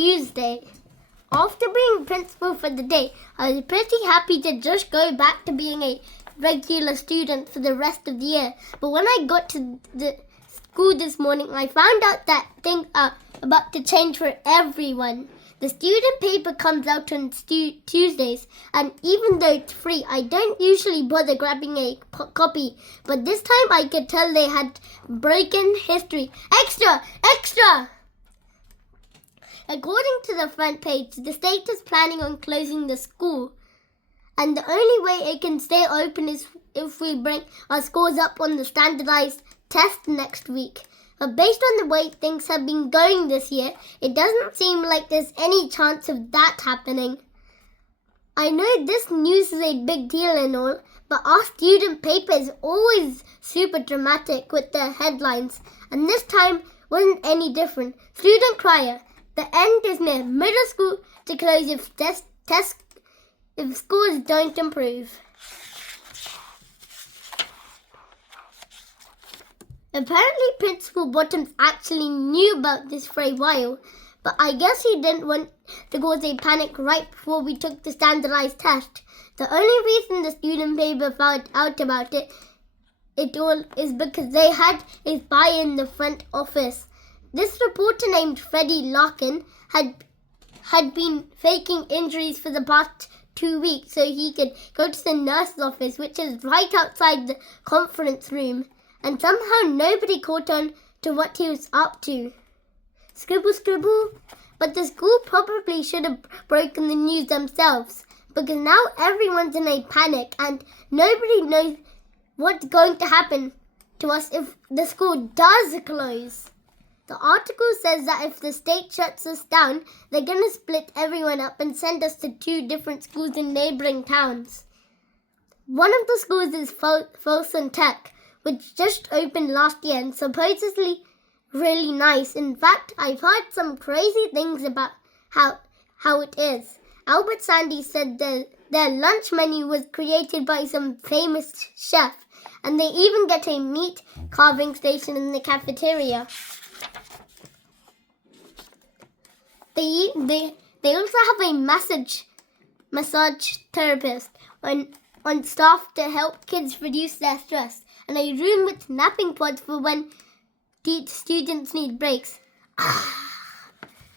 Tuesday. After being principal for the day, I was pretty happy to just go back to being a regular student for the rest of the year. But when I got to the school this morning, I found out that things are about to change for everyone. The student paper comes out on Tuesdays, and even though it's free, I don't usually bother grabbing a copy. But this time I could tell they had broken history. Extra! Extra! According to the front page, the state is planning on closing the school. And the only way it can stay open is if we bring our scores up on the standardized test next week. But based on the way things have been going this year, it doesn't seem like there's any chance of that happening. I know this news is a big deal and all, but our student paper is always super dramatic with their headlines, and this time wasn't any different. Student crier, the end is near. Middle school to close if schools don't improve. Apparently Principal Bottoms actually knew about this for a while, but I guess he didn't want to cause a panic right before we took the standardized test. The only reason the student paper found out about it all is because they had a spy in the front office. This reporter named Freddie Larkin had been faking injuries for the past 2 weeks so he could go to the nurse's office, which is right outside the conference room. And somehow nobody caught on to what he was up to. Scribble, scribble. But the school probably should have broken the news themselves, because now everyone's in a panic and nobody knows what's going to happen to us if the school does close. The article says that if the state shuts us down, they're going to split everyone up and send us to 2 different schools in neighboring towns. One of the schools is Folsom Tech, which just opened last year and supposedly really nice. In fact, I've heard some crazy things about how it is. Albert Sandy said their lunch menu was created by some famous chef, and they even get a meat carving station in the cafeteria. They also have a massage therapist on staff to help kids reduce their stress, and a room with napping pods for when students need breaks.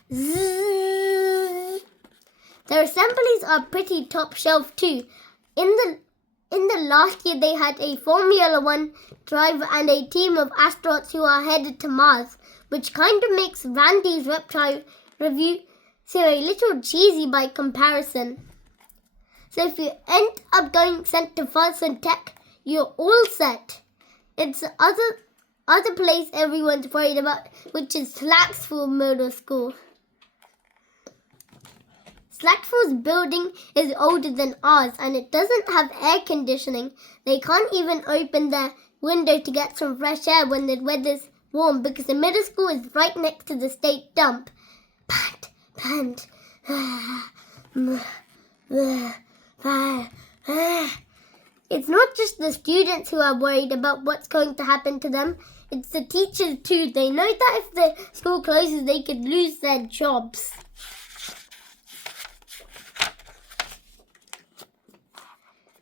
Their assemblies are pretty top shelf too. In the last year they had a Formula 1 driver and a team of astronauts who are headed to Mars, which kind of makes Randy's reptile review seem a little cheesy by comparison. So if you end up going sent to Folsom Tech, you're all set. It's the other place everyone's worried about, which is Slacksville Middle School. Slacksville's building is older than ours and it doesn't have air conditioning. They can't even open their window to get some fresh air when the weather's warm because the middle school is right next to the state dump. Pant. It's not just the students who are worried about what's going to happen to them. It's the teachers too. They know that if the school closes, they could lose their jobs.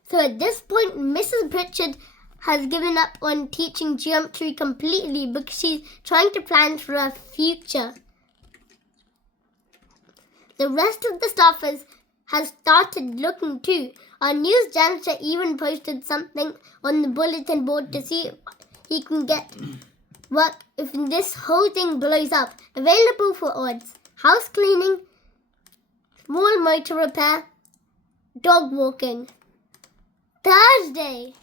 So at this point, Mrs. Pritchard has given up on teaching geometry completely because she's trying to plan for her future. The rest of the staff has started looking too. Our news janitor even posted something on the bulletin board to see if he can get work if this whole thing blows up. Available for odds: house cleaning, small motor repair, dog walking. Thursday!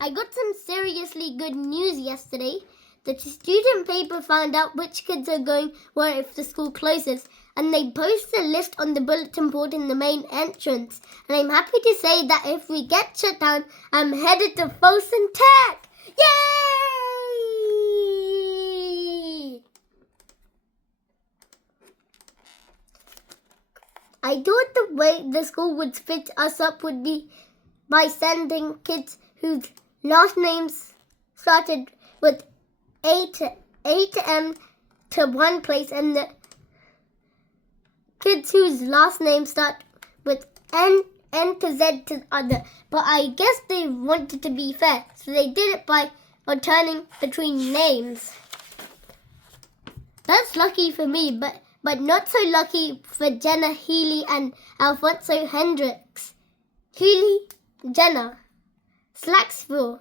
I got some seriously good news yesterday. The student paper found out which kids are going where if the school closes, and they post a list on the bulletin board in the main entrance. And I'm happy to say that if we get shut down, I'm headed to Folsom Tech! Yay! I thought the way the school would split us up would be by sending kids whose last names started with A to M to one place and the kids whose last names start with N to Z to the other. But I guess they wanted to be fair, so they did it by alternating between names. That's lucky for me, but not so lucky for Jenna Healy and Alfonso Hendricks. Healy, Jenna. Slacksville.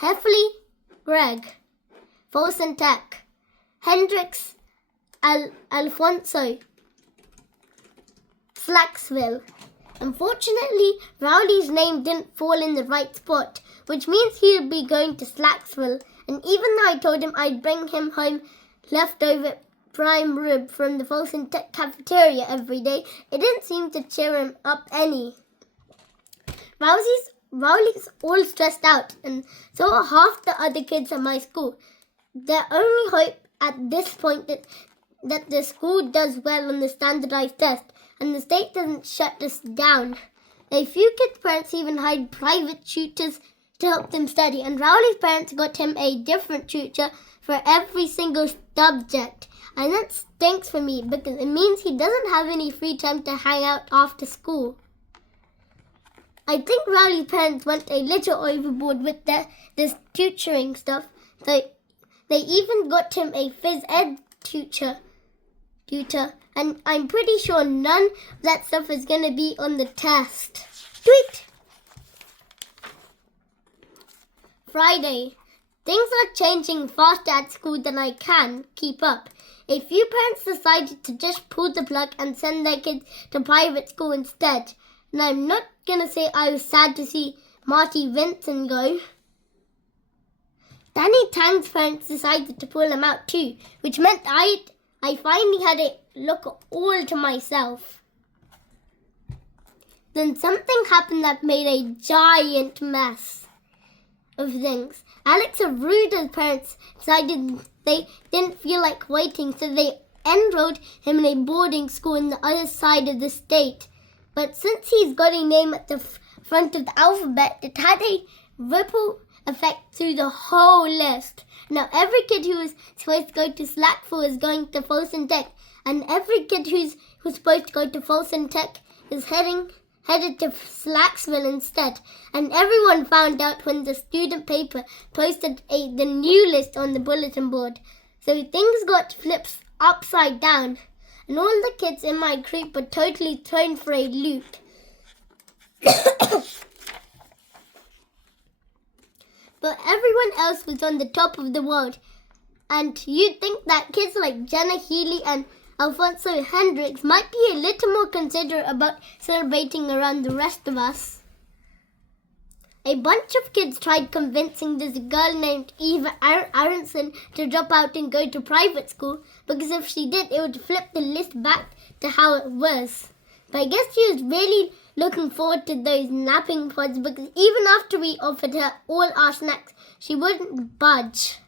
Heffley, Greg. Folsom Tech. Hendricks, Alfonso. Slacksville. Unfortunately, Rowley's name didn't fall in the right spot, which means he'll be going to Slacksville. And even though I told him I'd bring him home leftover prime rib from the Folsom Tech cafeteria every day, it didn't seem to cheer him up any. Rowley's all stressed out, and so are half the other kids at my school. Their only hope at this point that the school does well on the standardized test and the state doesn't shut us down. A few kids' parents even hired private tutors to help them study, and Rowley's parents got him a different tutor for every single subject. And that stinks for me because it means he doesn't have any free time to hang out after school. I think Rowley's parents went a little overboard with this tutoring stuff. They even got him a phys ed tutor, and I'm pretty sure none of that stuff is going to be on the test. Tweet! Friday. Things are changing faster at school than I can keep up. A few parents decided to just pull the plug and send their kids to private school instead. And I'm not going to say I was sad to see Marty Vincent go. Danny Tang's parents decided to pull him out too, which meant I finally had a look all to myself. Then something happened that made a giant mess of things. Alex and Ruda's parents decided they didn't feel like waiting, so they enrolled him in a boarding school on the other side of the state. But since he's got a name at the front of the alphabet, it had a ripple effect through the whole list. Now every kid who was supposed to go to Slackville is going to Folsom Tech, and every kid who's supposed to go to Folsom Tech is headed to Slacksville instead. And everyone found out when the student paper posted the new list on the bulletin board. So things got flipped upside down, and all the kids in my group were totally thrown for a loop. But everyone else was on the top of the world. And you'd think that kids like Jenna Healy and Alfonso Hendricks might be a little more considerate about celebrating around the rest of us. A bunch of kids tried convincing this girl named Eva Aronson to drop out and go to private school, because if she did, it would flip the list back to how it was. But I guess she was really looking forward to those napping pods, because even after we offered her all our snacks, she wouldn't budge.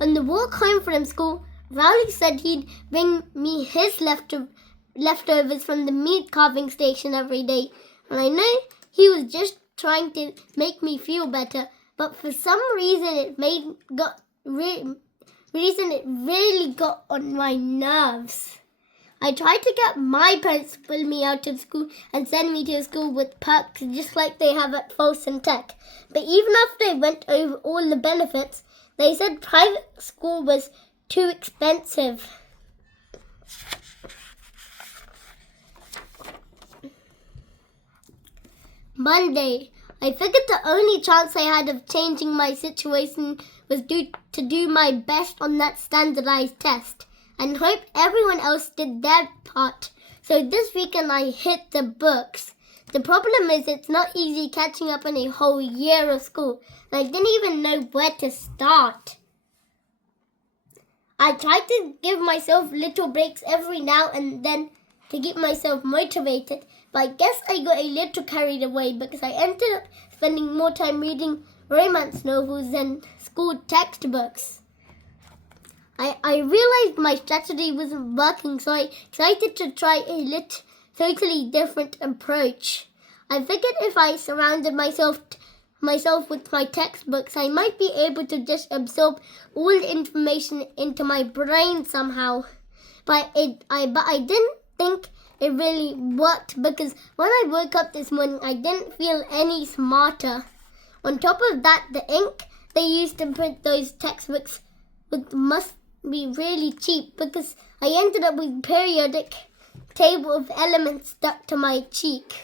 On the walk home from school, Rowley said he'd bring me his leftovers from the meat carving station every day. And I know he was just trying to make me feel better, but for some reason it really got on my nerves. I tried to get my parents to pull me out of school and send me to a school with perks just like they have at Folsom Tech. But even after I went over all the benefits, they said private school was too expensive. Monday. I figured the only chance I had of changing my situation was to do my best on that standardized test, and hoped everyone else did their part. So this weekend I hit the books. The problem is it's not easy catching up on a whole year of school, and I didn't even know where to start. I tried to give myself little breaks every now and then to keep myself motivated, but I guess I got a little carried away because I ended up spending more time reading romance novels than school textbooks. I realized my strategy wasn't working, so I decided to try a totally different approach. I figured if I surrounded myself with my textbooks, I might be able to just absorb all the information into my brain somehow. but I didn't think it really worked because when I woke up this morning, I didn't feel any smarter. On top of that, the ink they used to print those textbooks must be really cheap because I ended up with periodic table of elements stuck to my cheek.